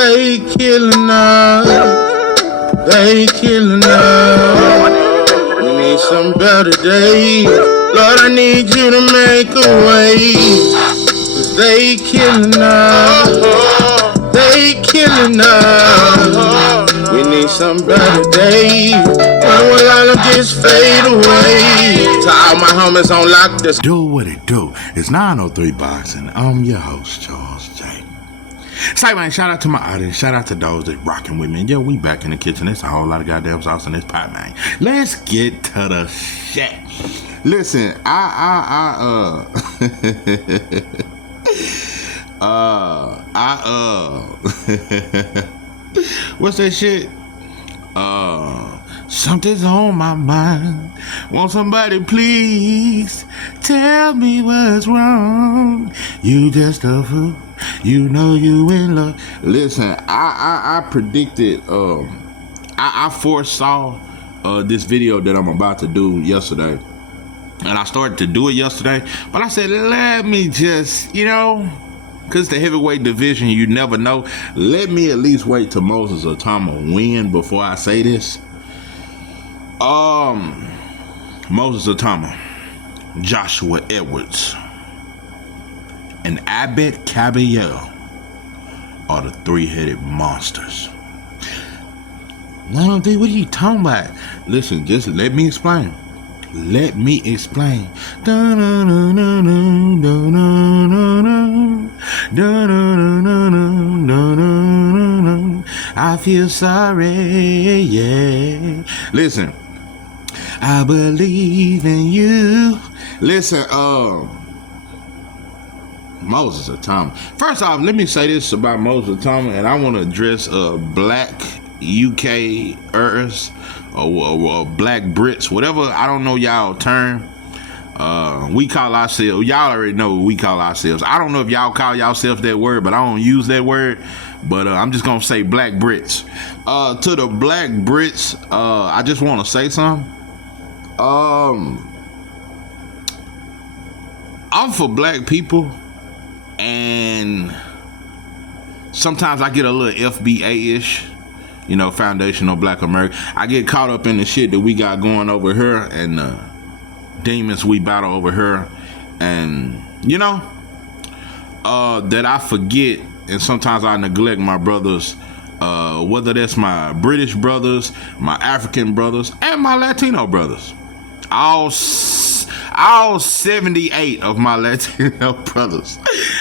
They killing us. They killing us. We need some better days. Lord, I need you to make a way. 'Cause they killing us. They killing us. We need some better days. When we all just fade away. To all my homies on lock this. Do what it do. It's 903 Boxing. I'm your host, Charles J. Say, man, shout out to my audience. Shout out to those that rocking with me. And yeah, we back in the kitchen. There's a whole lot of goddamn sauce in this pot, man. Let's get to the shit. Listen, what's that shit? Something's on my mind. Won't somebody please tell me what's wrong? You just a fool. You know you in love. Listen, I predicted, I foresaw this video that I'm about to do yesterday. And I started to do it yesterday. But I said, let me just, because the heavyweight division, you never know. Let me at least wait till Moses Itauma win before I say this. Moses Itauma, Joshua Edwards, and Kabityel are the three-headed monsters. No, dude, what are you talking about? Listen, just let me explain. Let me explain. I feel sorry, yeah. Listen, I believe in you. Listen, Moses Itauma. First off, let me say this about Moses Itauma, and I want to address black UKers or black Brits, whatever. I don't know y'all term. We call ourselves. Y'all already know what we call ourselves. I don't know if y'all call yourselves that word, but I don't use that word. But I'm just gonna say black Brits. To the black Brits, I just want to say something. I'm for black people, and sometimes I get a little FBA-ish, Foundational Black America. I get caught up in the shit that we got going over here and demons we battle over here, and that I forget, and sometimes I neglect my brothers, whether that's my British brothers, my African brothers, and my Latino brothers. All 78 of my Latino brothers,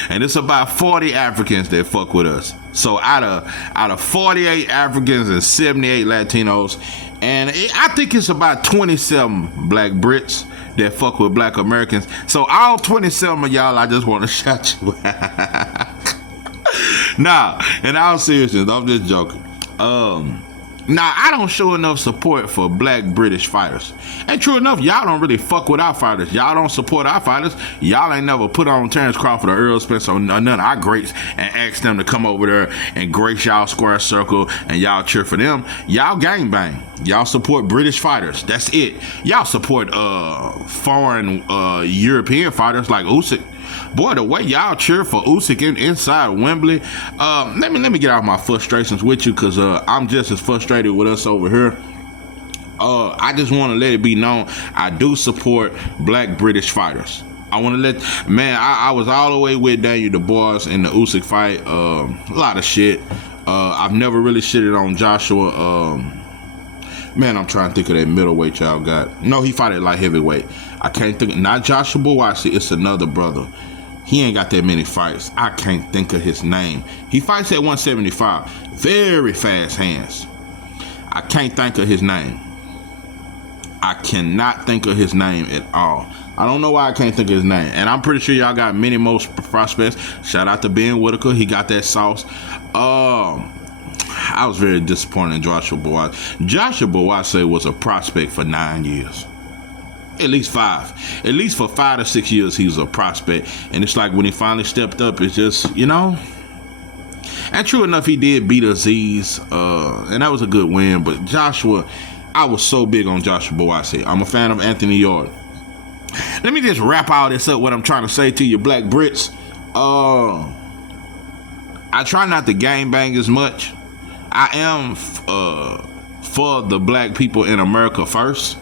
and it's about 40 Africans that fuck with us. So out of 48 Africans and 78 Latinos, and I think it's about 27 black Brits that fuck with black Americans. So all 27 of y'all, I just want to shout you. Nah, in all seriousness, I'm just joking. Now, I don't show enough support for black British fighters. And true enough, y'all don't really fuck with our fighters. Y'all don't support our fighters. Y'all ain't never put on Terrence Crawford or Earl Spencer or none of our greats and asked them to come over there and grace y'all square circle and y'all cheer for them. Y'all gangbang. Y'all support British fighters. That's it. Y'all support foreign European fighters like Usyk. Boy, the way y'all cheer for Usyk inside Wembley. Let me get out my frustrations with you, because I'm just as frustrated with us over here. I just want to let it be known, I do support black British fighters. I want to I was all the way with Daniel Dubois in the Usyk fight. A lot of shit. I've never really shitted on Joshua. I'm trying to think of that middleweight y'all got. No, he fought at light heavyweight. I can't think. Not Joshua Bowashi. It's another brother. He ain't got that many fights. I can't think of his name. He fights at 175. Very fast hands. I can't think of his name. I cannot think of his name at all. I don't know why I can't think of his name. And I'm pretty sure y'all got many more prospects. Shout out to Ben Whitaker. He got that sauce. I was very disappointed in Joshua Bowashi. Joshua Bowashi was a prospect for 9 years. At least 5. At least for 5 to 6 years, he was a prospect. And it's like when he finally stepped up, it's just, And true enough, he did beat Aziz. And that was a good win. But Joshua, I was so big on Joshua Bowashi. I'm a fan of Anthony Yarde. Let me just wrap all this up, what I'm trying to say to you, black Brits. I try not to gangbang as much. I am for the black people in America first.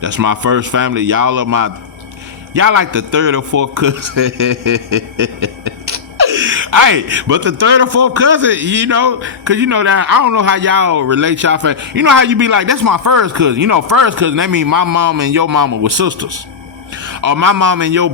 That's my first family. Y'all like the third or fourth cousin. Hey, but the third or fourth cousin, you know, cause you know that I don't know how y'all relate y'all family. You know how you be like, that's my first cousin. You know, first cousin, that mean my mom and your mama were sisters. Or my mom and your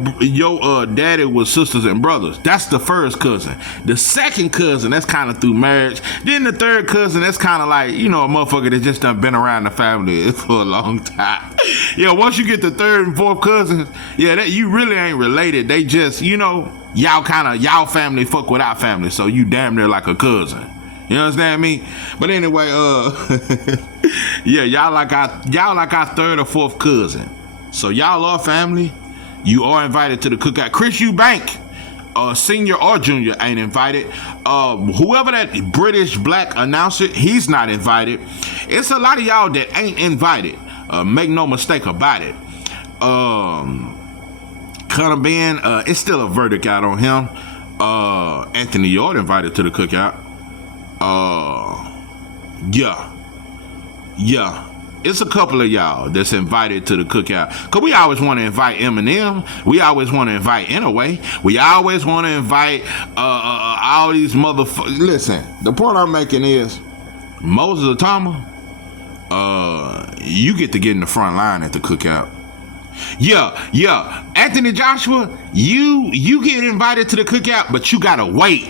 daddy was sisters and brothers. That's the first cousin. The second cousin, that's kind of through marriage. Then the third cousin, that's kind of like, you know, a motherfucker that just done been around the family for a long time. Yeah, once you get the third and fourth cousins, yeah, that you really ain't related. They just, you know, y'all family fuck with our family, so you damn near like a cousin. You understand me? But anyway, yeah, y'all like our third or fourth cousin. So y'all are family. You are invited to the cookout. Chris Eubank, senior or junior, ain't invited. Whoever that British black announcer, he's not invited. It's a lot of y'all that ain't invited. Make no mistake about it. Conor Ben, it's still a verdict out on him. Anthony Yard invited to the cookout. Yeah. It's a couple of y'all that's invited to the cookout. Cause we always want to invite Eminem. We always want to invite Inaway. We always want to invite all these motherfuckers. Listen, the point I'm making is Moses Itauma, you get to get in the front line at the cookout. Yeah. Anthony Joshua, you get invited to the cookout, but you gotta wait.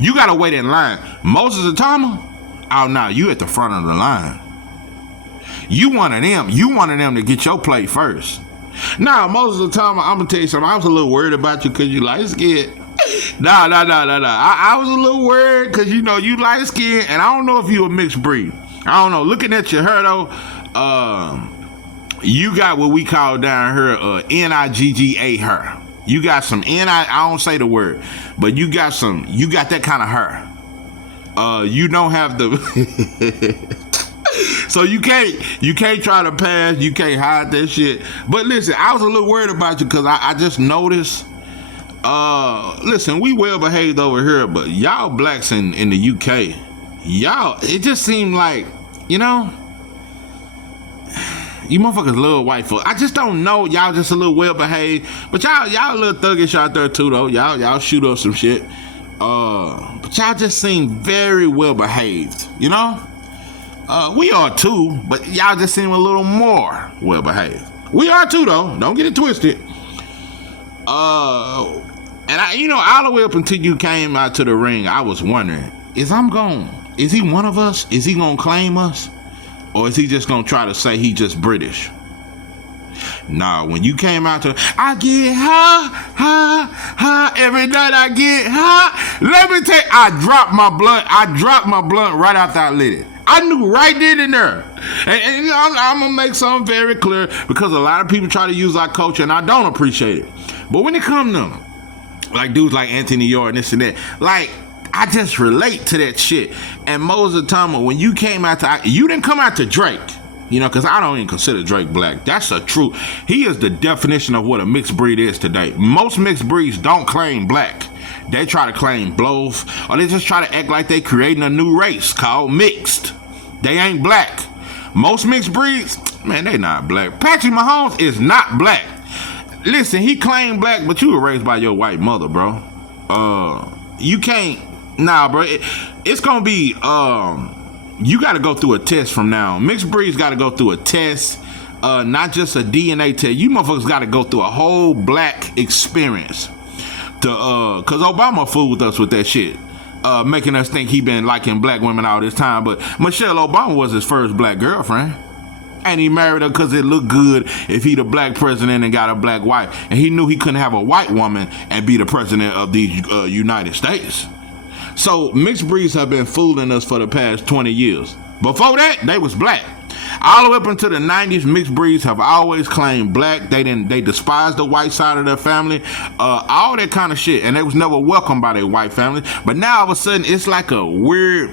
You gotta wait in line. Moses Itauma, oh no, you at the front of the line. You one of them to get your plate first. Now, Moses Itauma, I'm gonna tell you something. I was a little worried about you because you light skinned. Nah. I was a little worried because you know you light skinned, and I don't know if you a mixed breed. I don't know. Looking at your hair though, you got what we call down here NIGGA hair. You got some I don't say the word, but you got that kind of hair. You don't have the so you can't try to pass, you can't hide that shit. But listen, I was a little worried about you because I just noticed. Listen, we well behaved over here, but y'all blacks in the UK, y'all, it just seemed like, you know, you motherfuckers little white folk. I just don't know. Y'all just a little well behaved, but y'all a little thuggish out there too though. Y'all shoot up some shit. But y'all just seem very well behaved, you know. We are too, but y'all just seem a little more well behaved. We are too though. Don't get it twisted. And I, you know, all the way up until you came out to the ring, I was wondering, is he one of us? Is he gonna claim us? Or is he just gonna try to say he just British? Nah, when you came out to, I get high, every night I get high. Let me tell you, I dropped my blunt right after I lit it. I knew right then and there. And I'm going to make something very clear because a lot of people try to use our culture and I don't appreciate it. But when it comes to like dudes like Anthony Yard and this and that, like, I just relate to that shit. And Moses Itauma, when you came out to, you didn't come out to Drake. You know, because I don't even consider Drake black. That's a true, he is the definition of what a mixed breed is today. Most mixed breeds don't claim black. They try to claim both, or they just try to act like they creating a new race called mixed. They ain't black. Most mixed breeds, man, they not black. Patrick Mahomes is not black. Listen, he claimed black, but you were raised by your white mother, bro. You can't, nah, bro. It's gonna be, you gotta go through a test from now on. Mixed breeds gotta go through a test, not just a DNA test. You motherfuckers gotta go through a whole black experience. Cause Obama fooled us with that shit, making us think he been liking black women all this time. But Michelle Obama was his first black girlfriend, and he married her because it looked good if he the black president and got a black wife, and he knew he couldn't have a white woman and be the president of the United States. So mixed breeds have been fooling us for the past 20 years. Before that, they was black. All the way up into the 90s, mixed breeds have always claimed black. They despised the white side of their family, all that kind of shit. And they was never welcomed by their white family. But now all of a sudden, it's like a weird,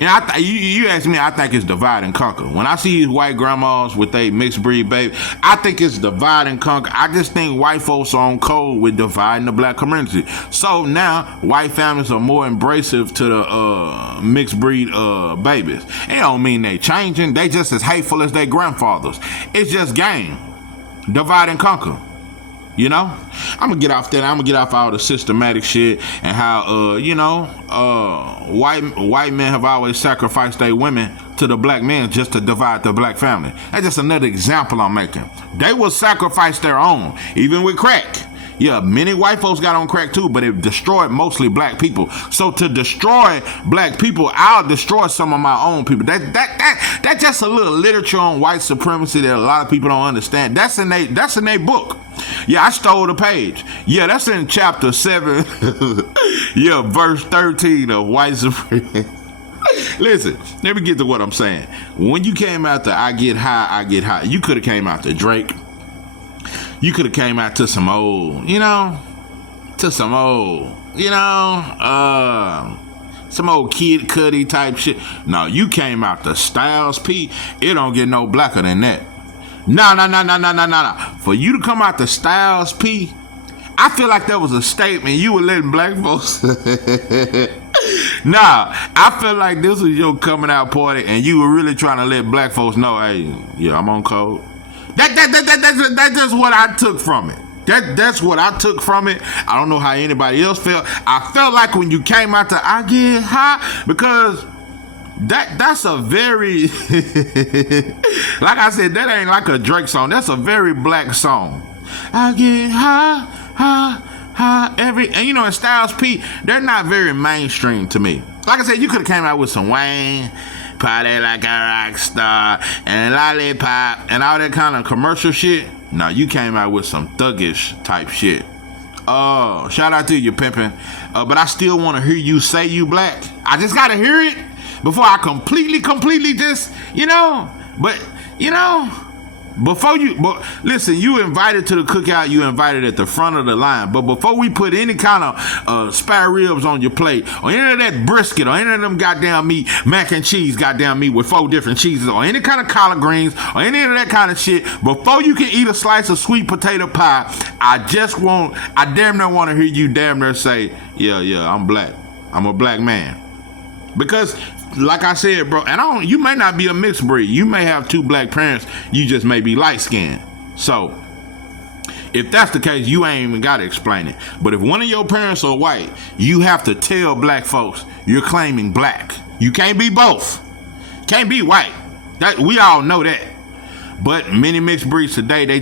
And you ask me, I think it's divide and conquer. When I see these white grandmas with a mixed breed baby, I think it's divide and conquer. I just think white folks are on code with dividing the black community. So now white families are more embracive to the mixed breed babies. It don't mean they changing. They just as hateful as their grandfathers. It's just game. Divide and conquer. You know, I'm gonna get off that. I'm gonna get off all the systematic shit and how white men have always sacrificed their women to the black men just to divide the black family. That's just another example I'm making. They will sacrifice their own, even with crack. Yeah, many white folks got on crack too, but it destroyed mostly black people. So to destroy black people, I'll destroy some of my own people. That's just a little literature on white supremacy that a lot of people don't understand. That's in their book. Yeah, I stole the page. Yeah, that's in chapter 7. Yeah, verse 13 of white supremacy. Listen, let me get to what I'm saying. When you came out to I Get High, you could have came out to Drake. You could have came out to some old, some old Kid Cudi type shit. No, you came out to Styles P. It don't get no blacker than that. No. For you to come out to Styles P, I feel like that was a statement you were letting black folks. Nah, I feel like this was your coming out party and you were really trying to let black folks know, hey, yeah, I'm on code. That's just what I took from it. That's what I took from it. I don't know how anybody else felt. I felt like when you came out to I Get High, because that's a very like I said, that ain't like a Drake song. That's a very black song. I get high. And in Styles P, they're not very mainstream to me. Like I said, you could have came out with some Wayne, Party Like a Rock Star, and Lollipop, and all that kind of commercial shit. No, you came out with some thuggish type shit. Shout out to you, pimpin'. But I still want to hear you say you black. I just gotta hear it before I completely just, But listen, you invited to the cookout, you invited at the front of the line. But before we put any kind of spare ribs on your plate, or any of that brisket, or any of them goddamn meat, mac and cheese, goddamn meat with 4 different cheeses, or any kind of collard greens, or any of that kind of shit, before you can eat a slice of sweet potato pie, I damn near want to hear you damn near say, yeah, I'm black. I'm a black man. Because, like I said, bro, and you may not be a mixed breed. You may have 2 black parents. You just may be light skinned. So, if that's the case, you ain't even got to explain it. But if one of your parents are white, you have to tell black folks you're claiming black. You can't be both. Can't be white. We all know that. But many mixed breeds today, they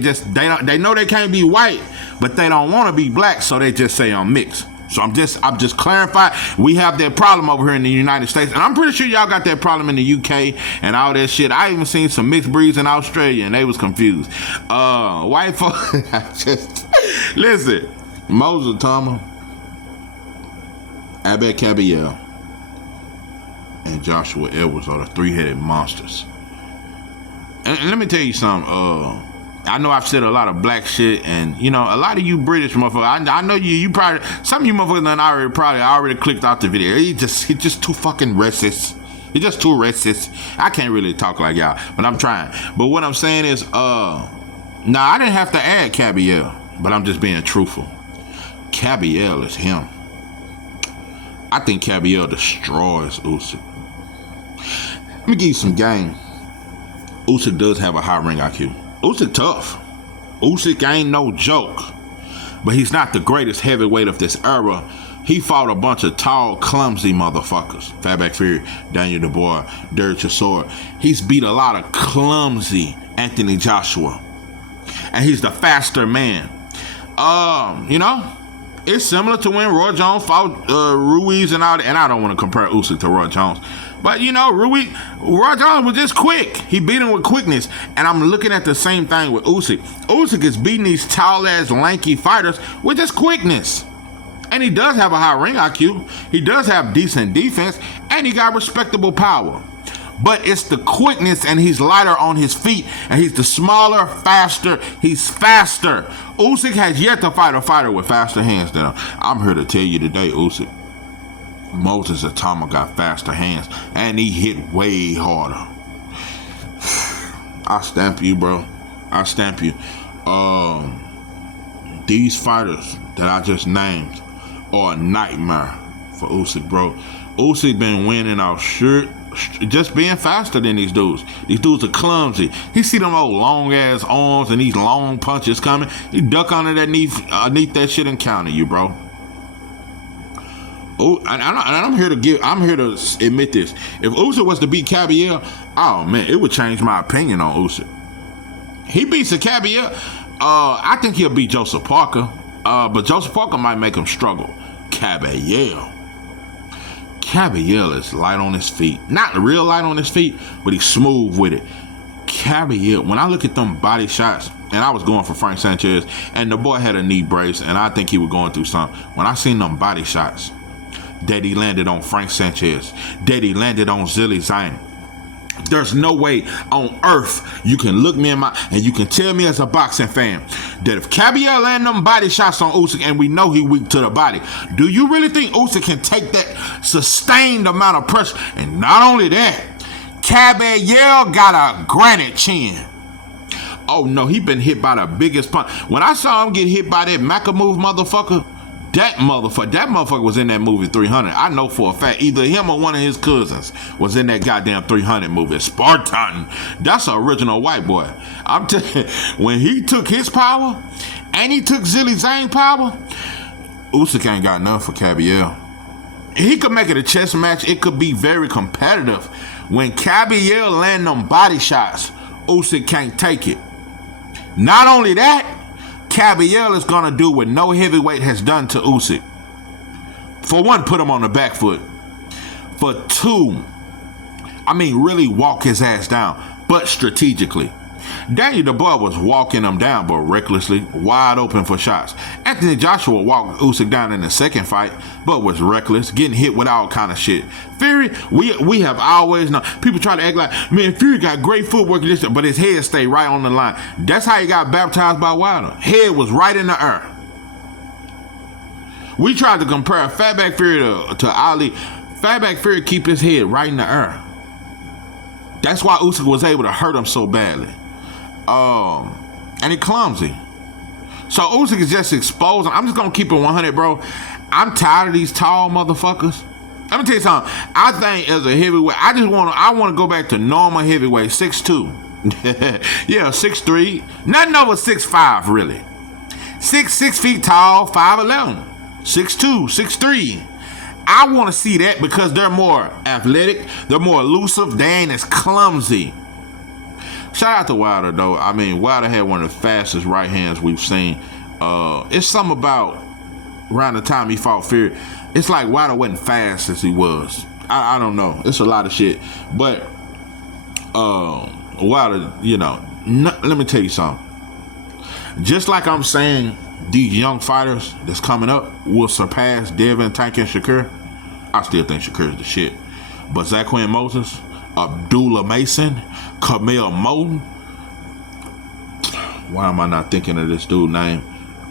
know they can't be white, but they don't want to be black, so they just say I'm mixed. So I'm just clarifying. We have that problem over here in the United States, and I'm pretty sure y'all got that problem in the UK and all that shit. I even seen some mixed breeds in Australia, and they was confused. White folks, listen. Moses Itauma, Abed Kabityel, and Joshua Edwards are the 3-headed monsters. And let me tell you something. I know I've said a lot of black shit, and a lot of you British motherfuckers. I know you probably, some of you motherfuckers done already clicked off the video. He just too fucking racist. He's just too racist. I can't really talk like y'all, but I'm trying. But what I'm saying is, I didn't have to add Kabityel, but I'm just being truthful. Kabityel is him. I think Kabityel destroys Usyk. Let me give you some game. Usyk does have a high ring IQ. Usyk tough. Usyk ain't no joke. But he's not the greatest heavyweight of this era. He fought a bunch of tall, clumsy motherfuckers. Fatback Fury, Daniel Dubois, Derek Chisora. He's beat a lot of clumsy Anthony Joshua. And he's the faster man. It's similar to when Roy Jones fought Ruiz and all that. And I don't want to compare Usyk to Roy Jones. But, Roy Jones was just quick. He beat him with quickness. And I'm looking at the same thing with Usyk. Usyk is beating these tall-ass, lanky fighters with just quickness. And he does have a high ring IQ. He does have decent defense. And he got respectable power. But it's the quickness, and he's lighter on his feet. And he's the smaller, faster. He's faster. Usyk has yet to fight a fighter with faster hands than him. I'm here to tell you today, Usyk. Moses Itauma got faster hands, and he hit way harder. I stamp you, bro. I stamp you. These fighters that I just named are a nightmare for Usyk, bro. Usyk been winning off shirt, just being faster than these dudes. These dudes are clumsy. He see them old long ass arms and these long punches coming. He duck under that knee, underneath that shit and counter you, bro. Oh, and I'm here to admit this. If Usyk was to beat Kabityel, oh man, it would change my opinion on Usyk. He beats a Kabityel, I think he'll beat Joseph Parker. But Joseph Parker might make him struggle. Kabityel is light on his feet. Not real light on his feet, but he's smooth with it. Kabityel, when I look at them body shots, and I was going for Frank Sanchez, and the boy had a knee brace, and I think he was going through something. When I seen them body shots that he landed on Frank Sanchez, that he landed on Zilly Zane, there's no way on earth you can look me in my and you can tell me as a boxing fan that if Kabityel land them body shots on Usyk, and we know he weak to the body, do you really think Usyk can take that sustained amount of pressure? And not only that, Kabityel got a granite chin. Oh no, he been hit by the biggest punch. When I saw him get hit by that Makamove motherfucker, that motherfucker was in that movie 300. I know for a fact either him or one of his cousins was in that goddamn 300 movie. Spartan. That's an original white boy. I'm telling you, when he took his power and he took Zilly Zane power, Usyk ain't got nothing for Kabityel. He could make it a chess match. It could be very competitive. When Kabityel land them body shots, Usyk can't take it. Not only that, Kabityel is going to do what no heavyweight has done to Usyk. For one, put him on the back foot. For two, really walk his ass down, but strategically. Daniel Dubois was walking him down, but recklessly, wide open for shots. Anthony Joshua walked Usyk down in the second fight, but was reckless, getting hit with all kind of shit. Fury, we have always known. People try to act like, man, Fury got great footwork, but his head stayed right on the line. That's how he got baptized by Wilder. Head was right in the air. We tried to compare Fatback Fury to Ali. Fatback Fury keep his head right in the air. That's why Usyk was able to hurt him so badly. And he clumsy. So Usyk is just exposing. I'm just gonna keep it 100, bro. I'm tired of these tall motherfuckers. Let me tell you something. I think as a heavyweight, I want to go back to normal heavyweight, 6'2". Yeah, 6'3". Nothing over 6'5", really. 6 feet tall, 5'11". 6'2", 6'3". I want to see that because they're more athletic, they're more elusive, they ain't as clumsy. Shout out to Wilder, though. Wilder had one of the fastest right hands we've seen. It's something about around the time he fought Fury. It's like Wilder wasn't fast as he was. I don't know. It's a lot of shit. But Wilder, let me tell you something. Just like I'm saying these young fighters that's coming up will surpass Devin, Tank, and Shakur, I still think Shakur's the shit. But Zaquin Moses, Abdullah Mason, Camille Moten. Why am I not thinking of this dude's name?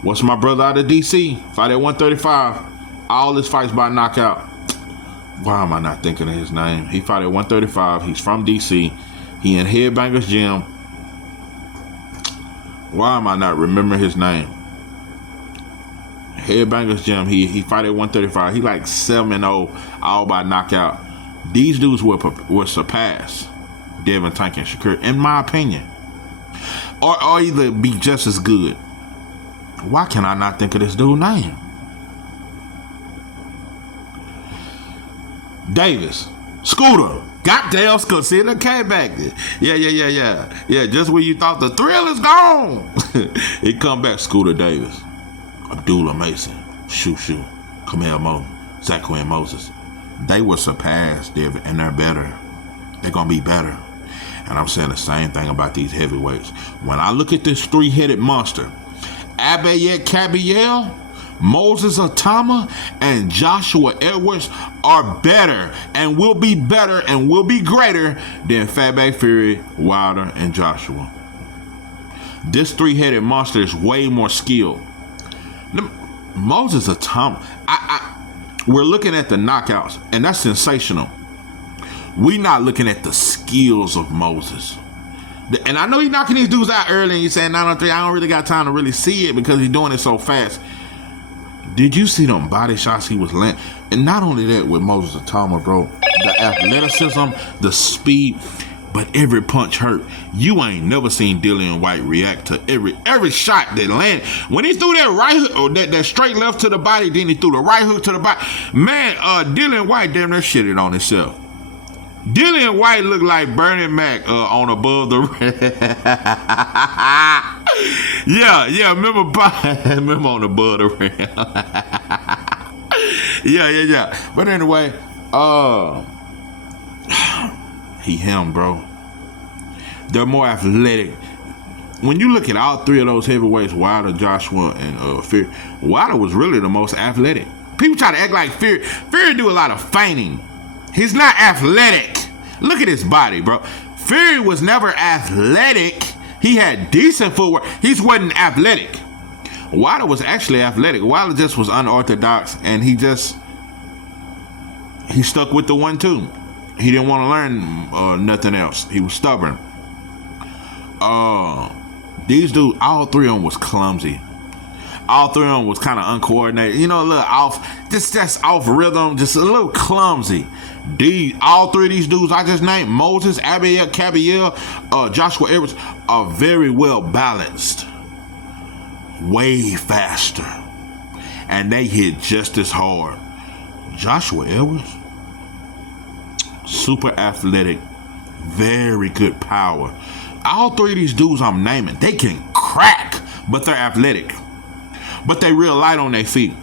What's my brother out of DC? Fight at 135. All his fights by knockout. Why am I not thinking of his name? He fought at 135. He's from DC. He in Headbangers Gym. Why am I not remembering his name? Headbangers Gym. He fought at 135. He like 7-0, all by knockout. These dudes will surpass Devin, Tank, and Shakur, in my opinion. Or either be just as good. Why can I not think of this dude's name? Davis. Scooter. Goddamn, Scooter came back. Yeah, just when you thought the thrill is gone. It come back. Scooter Davis. Abdullah Mason. Shoo. Camille Moten. Zaquin Moses. They will surpass Devin, and they're better. They're going to be better. And I'm saying the same thing about these heavyweights. When I look at this three-headed monster, Kabityel, Moses Itauma, and Joshua Edwards are better and will be better and will be greater than Fatback Fury, Wilder, and Joshua. This three-headed monster is way more skilled. Moses Itauma, We're looking at the knockouts, and that's sensational. We're not looking at the skills of Moses. And I know he's knocking these dudes out early, and he's saying 903. I don't really got time to really see it because he's doing it so fast. Did you see them body shots he was landing? And not only that with Moses Itauma, bro, the athleticism, the speed, but every punch hurt. You ain't never seen Dillian White react to every shot that landed. When he threw that right hook, or that straight left to the body, then he threw the right hook to the body. Man, Dillian White damn near shitted on himself. Dillian White looked like Bernie Mac on Above the Rim. yeah, remember on Above the Rim. yeah. But anyway, him, bro. They're more athletic. When you look at all three of those heavyweights, Wilder, Joshua, and Fury, Wilder was really the most athletic. People try to act like Fury. Fury do a lot of feigning. He's not athletic. Look at his body, bro. Fury was never athletic. He had decent footwork. He wasn't athletic. Wilder was actually athletic. Wilder just was unorthodox, and he stuck with the 1-2. He didn't want to learn nothing else. He was stubborn. These dudes, all three of them was clumsy. All three of them was kind of uncoordinated. You know, a little off, just off rhythm, just a little clumsy. All three of these dudes I just named, Moses, Kabityel, Joshua Edwards, are very well balanced. Way faster. And they hit just as hard. Joshua Edwards, super athletic, very good power. All three of these dudes I'm naming, they can crack, but they're athletic. But they real light on their feet.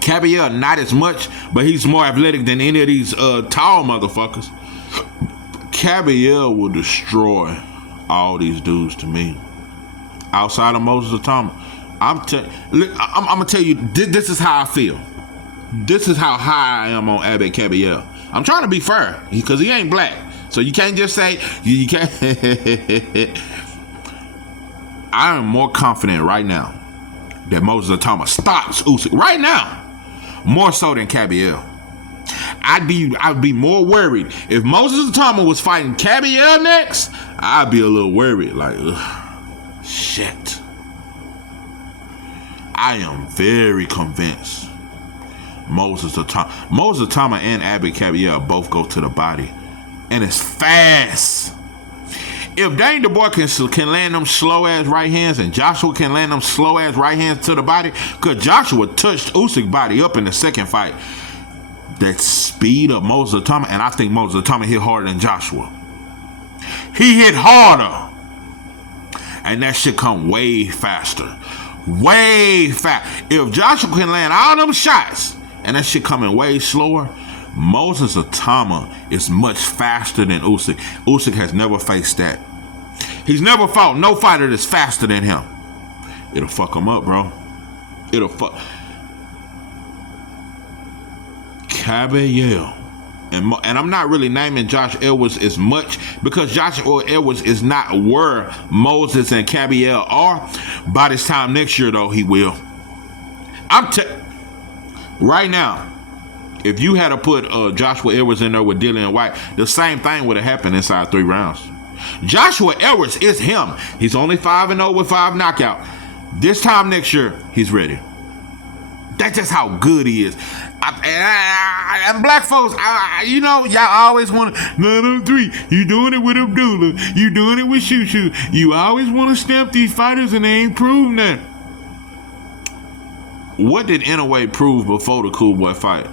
Kabityel, not as much, but he's more athletic than any of these tall motherfuckers. Kabityel will destroy all these dudes to me. Outside of Moses Itauma, I'm gonna tell you, this is how I feel. This is how high I am on Kabityel. I'm trying to be fair because he ain't black, so you can't just say you can't. I am more confident right now that Moses Itauma stops Usyk right now, more so than Kabityel. I'd be more worried if Moses Itauma was fighting Kabityel next. I'd be a little worried, like, ugh, shit. I am very convinced Moses Itauma and Kabityel both go to the body, and it's fast. If Dane the boy can land them slow ass right hands, and Joshua can land them slow ass right hands to the body, cause Joshua touched Usyk's body up in the second fight. That speed of Moses Itauma, and I think Moses Itauma hit harder than Joshua. He hit harder, and that shit come way faster, way fast. If Joshua can land all them shots, and that shit coming way slower, Moses Itauma is much faster than Usyk. Usyk has never faced that. He's never fought no fighter that's faster than him. It'll fuck him up, bro. It'll fuck. Kabityel. And I'm not really naming Josh Edwards as much because Josh Edwards is not where Moses and Kabityel are. By this time next year, though, he will. Right now, if you had to put Joshua Edwards in there with Dillian White, the same thing would have happened inside 3 rounds. Joshua Edwards is him. He's only 5-0 with 5 knockouts. This time next year, he's ready. That's just how good he is. And black folks, you know, y'all always want to, 903, you doing it with Abdullah, you doing it with Shushu. You always want to stamp these fighters and they ain't proved that. What did Inoue prove before the Cool Boy fight?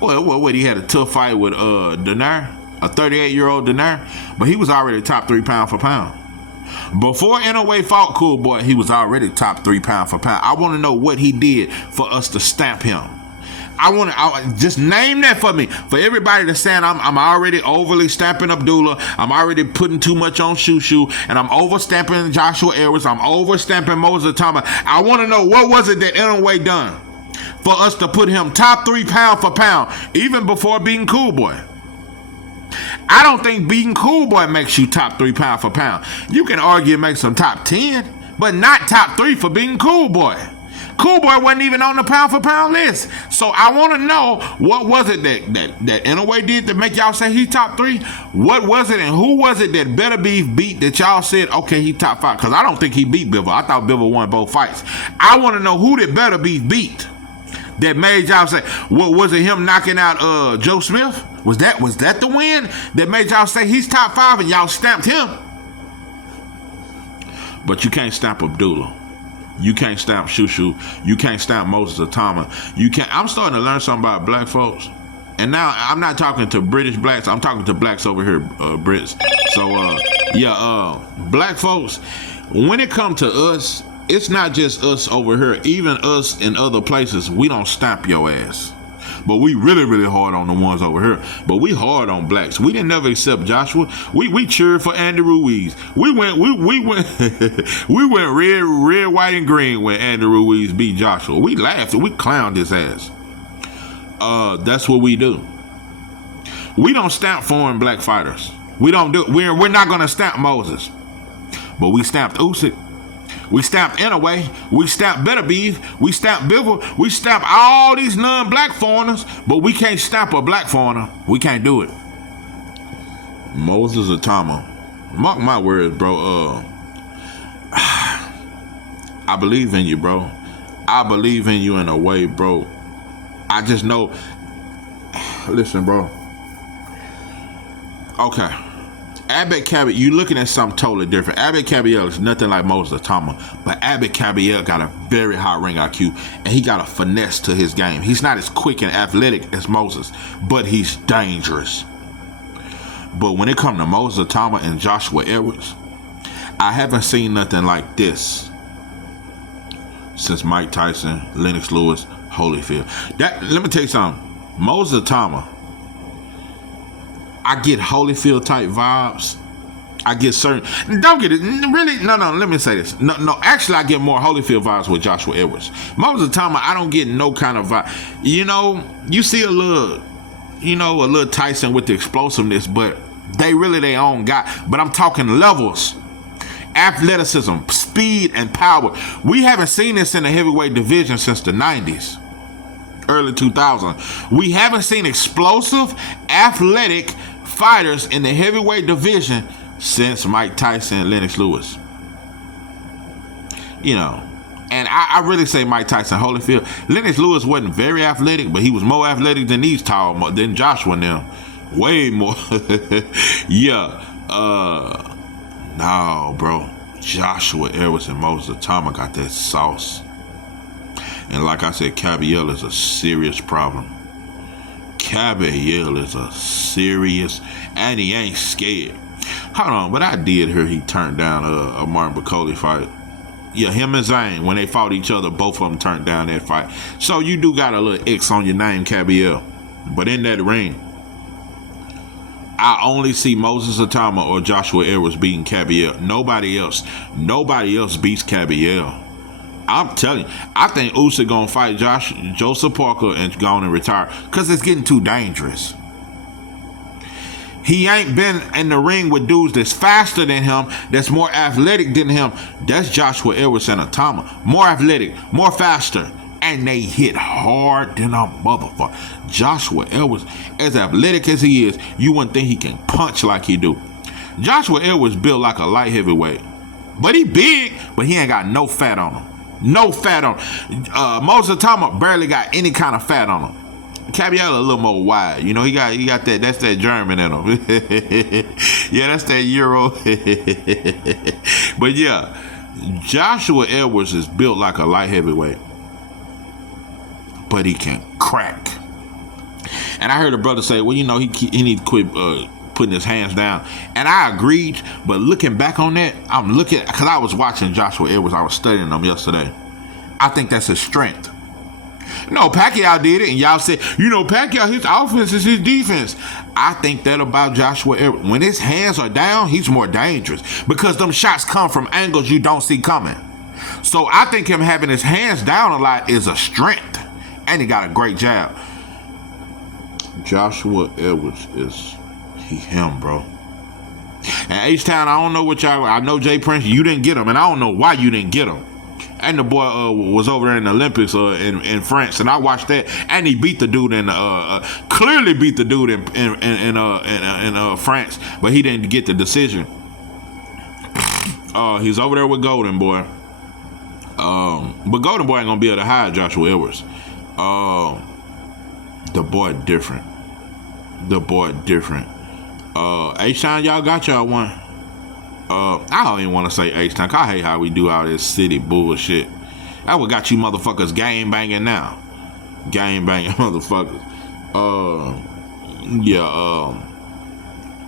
Well, he had a tough fight with Dinar, a 38-year-old Dinar, but he was already top 3 pound for pound. Before Inoue fought Cool Boy, he was already top 3 pound for pound. I want to know what he did for us to stamp him. I just name that for me. For everybody that's saying I'm already overly stamping Abdullah, I'm already putting too much on Shushu, and I'm over stamping Joshua Edwards, I'm over stamping Moses Itauma. I want to know what was it that Inoue done for us to put him top 3 pound for pound, even before beating Cool Boy. I don't think beating Cool Boy makes you top 3 pound for pound. You can argue it makes him top 10, but not top 3 for beating Cool Boy. Cool Boy wasn't even on the pound for pound list. So I want to know, what was it that Inouye did to make y'all say he top 3? What was it and who was it that Better Beef beat that y'all said, okay, he top 5? Because I don't think he beat Bivol. I thought Bivol won both fights. I want to know who did Better Beef beat that made y'all say, what was it, him knocking out Joe Smith? Was that the win that made y'all say he's top 5 and y'all stamped him? But you can't stamp Abdullah. You can't stamp Shushu. You can't stamp Moses Itauma. You can't. I'm starting to learn something about black folks. And now I'm not talking to British blacks. I'm talking to blacks over here, Brits. So black folks, when it comes to us, it's not just us over here. Even us in other places, we don't stamp your ass. But we really, really hard on the ones over here. But we hard on blacks. We didn't never accept Joshua. We cheered for Andy Ruiz. We went we went red, white, and green when Andy Ruiz beat Joshua. We laughed and we clowned his ass. That's what we do. We don't stamp foreign black fighters. We don't do it. We're not gonna stamp Moses. But we stamped Usyk. We stamped Inouye. We stamped Better Beef. We stamped Bivol. We stamped all these non-black foreigners, but we can't stamp a black foreigner. We can't do it. Moses Itauma. Mark my words, bro. I believe in you, bro. I believe in you in a way, bro. I just know. Listen, bro. Okay. Abed Kabityel, you looking at something totally different. Abed Kabityel is nothing like Moses Itauma, but Abed Kabityel got a very high ring IQ, and he got a finesse to his game. He's not as quick and athletic as Moses, but he's dangerous. But when it comes to Moses Itauma and Joshua Edwards, I haven't seen nothing like this since Mike Tyson, Lennox Lewis, Holyfield. Let me tell you something. Moses Itauma, I get Holyfield type vibes. I get certain. Don't get it. Really? No. Let me say this. No. Actually, I get more Holyfield vibes with Joshua Edwards. Most of the time, I don't get no kind of vibe. You know, you see a little Tyson with the explosiveness, but they really their own guy. But I'm talking levels, athleticism, speed, and power. We haven't seen this in the heavyweight division since the 90s. Early 2000s. We haven't seen explosive, athletic fighters in the heavyweight division since Mike Tyson and Lennox Lewis. You know, and I really say Mike Tyson, Holyfield. Lennox Lewis wasn't very athletic, but he was more athletic than these tall, than Joshua now. Way more. Yeah. No, bro. Joshua Edwards and Moses Itauma got that sauce. And like I said, Kabityel is a serious problem. Kabityel is a serious, and he ain't scared. Hold on, but I did hear he turned down a Martin Bakole fight. Yeah, him and Zane, when they fought each other, both of them turned down that fight. So you do got a little X on your name, Kabityel. But in that ring, I only see Moses Itauma or Joshua Edwards beating Kabityel. Nobody else beats Kabityel. I'm telling you, I think Usyk gonna fight Joseph Parker and go on and retire because it's getting too dangerous. He ain't been in the ring with dudes that's faster than him, that's more athletic than him. That's Joshua Edwards and Itauma. More athletic, more faster, and they hit hard than a motherfucker. Joshua Edwards, as athletic as he is, you wouldn't think he can punch like he do. Joshua Edwards built like a light heavyweight, but he big, but he ain't got no fat on him. No fat on him. Moses Itauma barely got any kind of fat on him. Kabityel a little more wide. You know, he got that, that's that German in him. Yeah, that's that Euro. But yeah, Joshua Edwards is built like a light heavyweight, but he can crack. And I heard a brother say, well, you know, he need to quit putting his hands down. And I agreed, but looking back on that, I'm looking, because I was watching Joshua Edwards, I was studying him yesterday. I think that's his strength. No, Pacquiao did it, and y'all said, you know, Pacquiao, his offense is his defense. I think that about Joshua Edwards. When his hands are down, he's more dangerous because them shots come from angles you don't see coming. So I think him having his hands down a lot is a strength, and he got a great jab. Joshua Edwards is him, bro. And H-Town, I don't know what y'all, I know Jay Prince, you didn't get him, and I don't know why you didn't get him. And the boy was over there in the Olympics in France, and I watched that. And he beat the dude clearly beat the dude in France, but he didn't get the decision. He's over there with Golden Boy. But Golden Boy ain't gonna be able to hide Joshua Edwards. The boy different. H-Town, y'all got y'all one. I don't even want to say H-Town. I hate how we do all this city bullshit. That what got you motherfuckers game banging now. Game banging motherfuckers.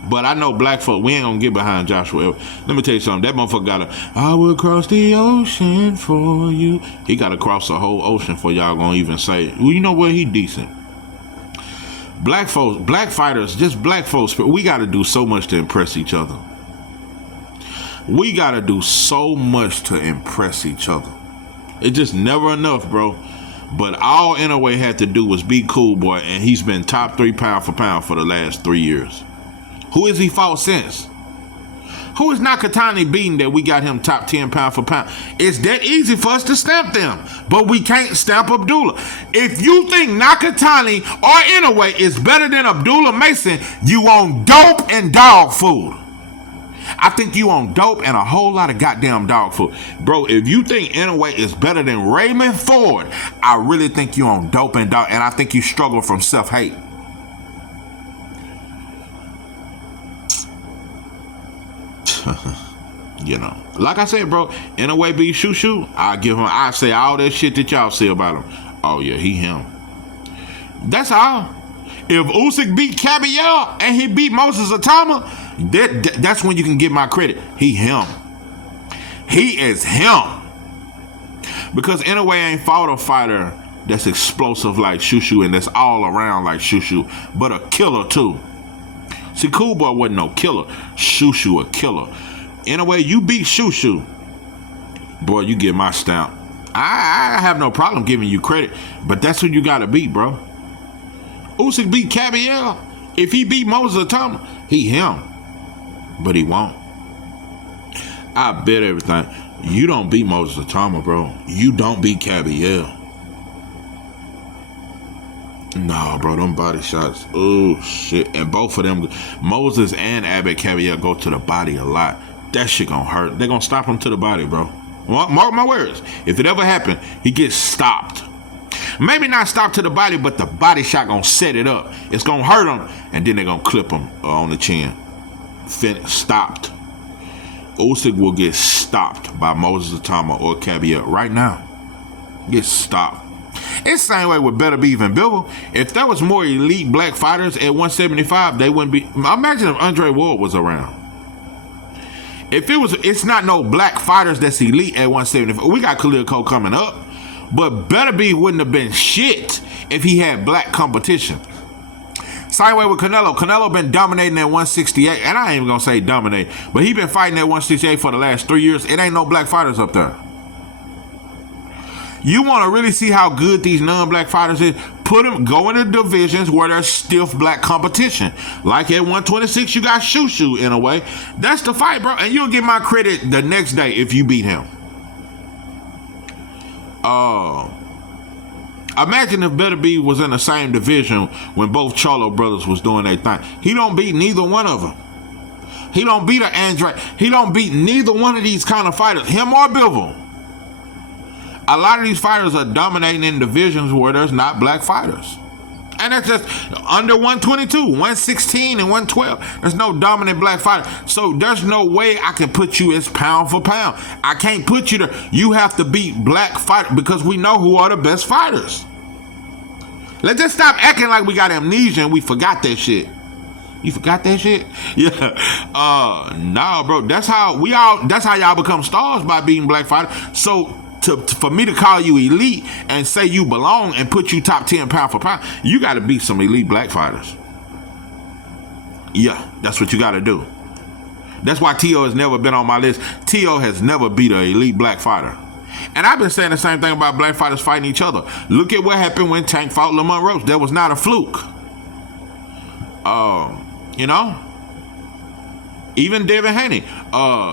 But I know black folk, we ain't gonna get behind Joshua. Let me tell you something. That motherfucker gotta, I will cross the ocean for you. He gotta cross the whole ocean for y'all gonna even say, well, you know what, he decent. Black folks, black fighters, just black folks, we gotta do so much to impress each other. We gotta do so much to impress each other. It's just never enough, bro. But all Inouye had to do was be cool, boy, and he's been top 3 pound for pound for the last 3 years. Who has he fought since? Who is Nakatani beating that we got him top 10 pound for pound? It's that easy for us to stamp them, but we can't stamp Abdullah. If you think Nakatani or Inouye is better than Abdullah Mason, you on dope and dog food. I think you on dope and a whole lot of goddamn dog food. Bro, if you think Inouye is better than Raymond Ford, I really think you on dope and dog, and I think you struggle from self-hate. You know, like I said, bro, Inouye beat Shushu, I say all that shit that y'all say about him. Oh yeah, he him. That's all. If Usyk beat Kabityel and he beat Moses Itauma, that's when you can give my credit. He him. He is him. Because Inouye ain't fought a fighter that's explosive like Shushu and that's all around like Shushu, but a killer too. See, Cool Boy wasn't no killer. Shushu a killer. Inouye, you beat Shushu, boy, you get my stamp. I have no problem giving you credit, but that's who you gotta beat, bro. Usyk beat Kabityel. If he beat Moses Itauma, he him. But he won't. I bet everything. You don't beat Moses Itauma, bro. You don't beat Kabityel. No, bro, them body shots. Oh, shit. And both of them, Moses and Abbott Kabityel, go to the body a lot. That shit gonna hurt. They're gonna stop him to the body, bro. Mark my words. If it ever happened, he gets stopped. Maybe not stopped to the body, but the body shot gonna set it up. It's gonna hurt him, and then they're gonna clip him on the chin. Stopped. Usyk will get stopped by Moses Itauma or Kabityel right now. Get stopped. It's the same way with Better Beef and Bivol. If there was more elite black fighters at 175, they wouldn't be. Imagine if Andre Ward was around. If it's not no black fighters that's elite at 175. We got Khalil Cole coming up, but Better Beef wouldn't have been shit if he had black competition. Same way with Canelo. Canelo been dominating at 168, and I ain't even gonna say dominate, but he been fighting at 168 for the last 3 years. It ain't no black fighters up there. You want to really see how good these non-black fighters is? Go into divisions where there's stiff black competition. Like at 126, you got Shushu in a way. That's the fight, bro. And you'll get my credit the next day if you beat him. Imagine if Better B was in the same division when both Charlo brothers was doing their thing. He don't beat neither one of them. He don't beat an Andre. He don't beat neither one of these kind of fighters, him or Bivol. A lot of these fighters are dominating in divisions where there's not black fighters. And that's just under 122, 116, and 112. There's no dominant black fighter. So there's no way I can put you as pound for pound. I can't put you there. You have to beat black fighters because we know who are the best fighters. Let's just stop acting like we got amnesia and we forgot that shit. You forgot that shit? Yeah. Nah, bro. That's how y'all become stars, by beating black fighters. So for me to call you elite and say you belong and put you top 10 pound for pound, you got to beat some elite black fighters. Yeah, that's what you got to do. That's why T.O. has never been on my list. T.O. has never beat an elite black fighter. And I've been saying the same thing about black fighters fighting each other. Look at what happened when Tank fought Lamont Roach. That was not a fluke. You know? Even Devin Haney,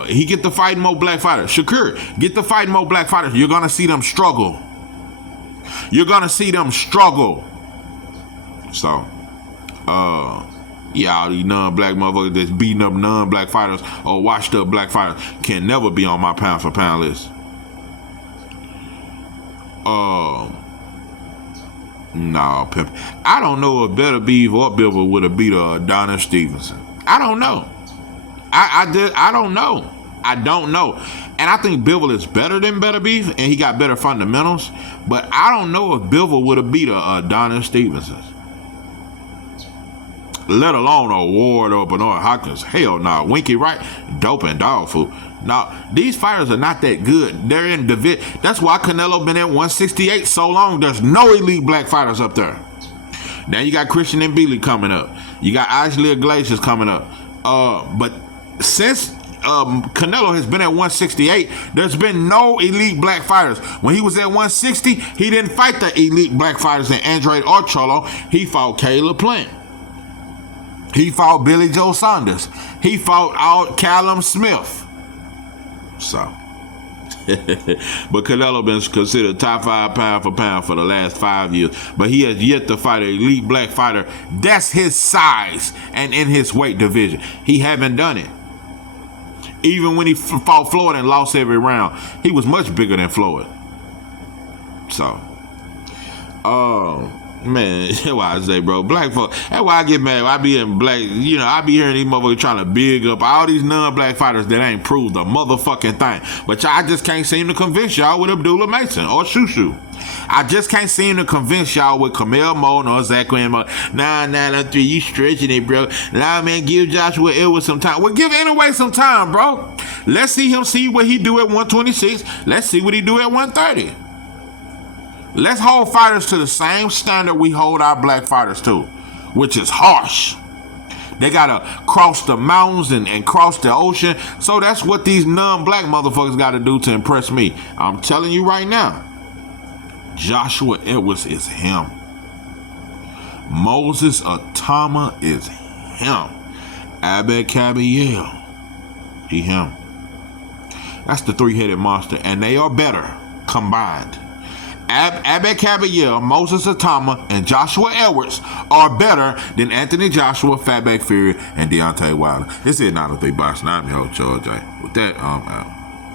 he get to fight more black fighters. Shakur, get to fight more black fighters. You're gonna see them struggle. You're gonna see them struggle. So, yeah, all these non-black motherfuckers that's beating up non-black fighters or washed up black fighters can never be on my pound for pound list. No, pimp. I don't know if Better Beef or Bivol would have beat Adonis Stevenson. I don't know. I don't know. I don't know. And I think Bivol is better than Better Beef, and he got better fundamentals. But I don't know if Bivol would have beat Adonis Stevenson. Let alone a Ward or Bernard Hopkins. Hell no. Winky Wright, dope and dog food. Now, these fighters are not that good. They're in division. That's why Canelo been at 168 so long. There's no elite black fighters up there. Now you got Christian Mbili coming up. You got Ashley Iglesias coming up. But since Canelo has been at 168, there's been no elite black fighters. When he was at 160, he didn't fight the elite black fighters in Andrade or Cholo. He fought Caleb Plant. He fought Billy Joe Saunders. He fought Callum Smith. So, but Canelo been considered top 5 pound for pound for the last 5 years. But he has yet to fight an elite black fighter that's his size and in his weight division. He haven't done it. Even when he fought Floyd and lost every round, he was much bigger than Floyd. So, man, that's why I say, bro, black folk, that's why I get mad. I be in black, I be hearing these motherfuckers trying to big up all these non-black fighters that ain't proved a motherfucking thing. But I just can't seem to convince y'all with Abdullah Mason or Shushu. I just can't seem to convince y'all with Kamel Moe or Zachary and Mo. Nah, 3, you stretching it, bro. Nah, man, give Joshua Edwards some time. Well, give anyway some time, bro. Let's see him see what he do at 126. Let's see what he do at 130. Let's hold fighters to the same standard we hold our black fighters to, which is harsh. They gotta cross the mountains and cross the ocean. So that's what these non-black motherfuckers gotta do to impress me. I'm telling you right now, Joshua Edwards is him. Moses Itauma is him. Abed Kabityel, he him. That's the 3-headed monster, and they are better combined. Abed Kabityel, Moses Itauma, and Joshua Edwards are better than Anthony Joshua, Fatback Fury, and Deontay Wilder. This is 903 Box. I'm your host, George. With that, I'm out.